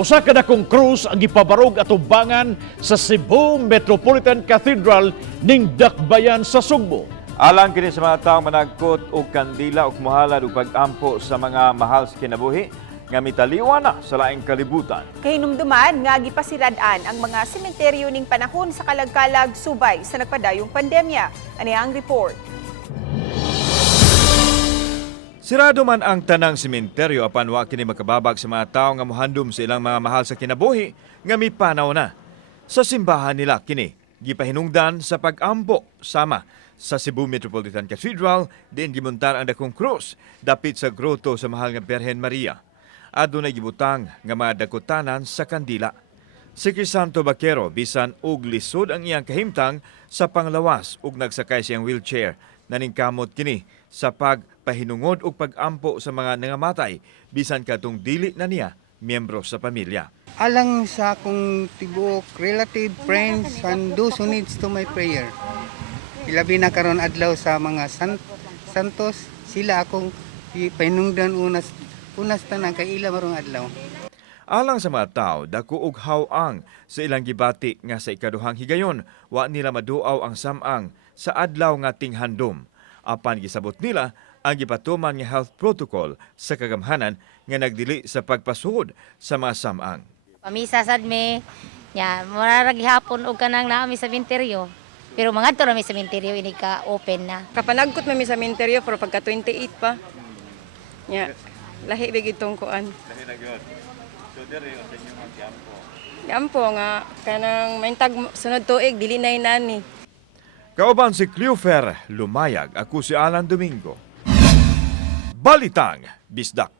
Usa ka dakong krus ang gipabarog atubangan sa Cebu Metropolitan Cathedral ning Dakbayan sa Sugbo. Alang kini sa mga taong managkot og kandila ug mohalad og pag-ampo sa mga mahal sa kinabuhi nga mitaliwan na sa laing kalibutan. Kahinumduman nga gipasirad-an ang mga sementeryo ning panahon sa kalagkalag subay sa nagpadayong pandemya. Ani ang report. Sirado man ang tanang sementeryo apan wa kini makababag sa mga tawo nga mohandom sa ilang mga mahal sa kinabuhi nga mipanaw na. Sa simbahan nila kini gipahinungdan sa pag-ampo sama sa Cebu Metropolitan Cathedral din gimuntar ang dakong krus dapit sa groto sa mahal nga Birhen Maria. Adunay gibutang nga mga dakutanan sa kandila. Si Crisanto Baquero bisan og lisod ang iyang kahimtang sa panglawas ug nagsakay siyang wheelchair naningkamot kini sa pagpahinungod ug pag-ampo sa mga nangamatay bisan katong dili na niya miyembro sa pamilya. Alang sa akong tibuok, relative, friends, and those who needs to my prayer. Ilabi na karon adlaw sa mga santos, sila akong pahinungdan unas tanan kay ila marong adlaw. Alang sa mga tao, dako og hawang sa ilang gibati nga sa ikaduhang higayon, wa nila maduaw ang samang sa adlaw nga tinghandom. Apan gisabot nila ang gipatuman nga health protocol sa kagamhanan nga nagdili sa pagpasuod sa mga samang. Pamisa sad me, nya murag gihapon og kanang naami sa sementeryo. Pero mga to mi sa sementeryo ini ka open na. Kapanagkot mami sa sementeryo pero pagka 28 pa. Nya lahi big itong kuan. Lahi na gyud. So diri sa inyo magkampo. Yampo nga kanang maintag sunod tuig dili na inani. Kauban si Cleofer Lumayag, ako si Alan Domingo. Balitang Bisdak.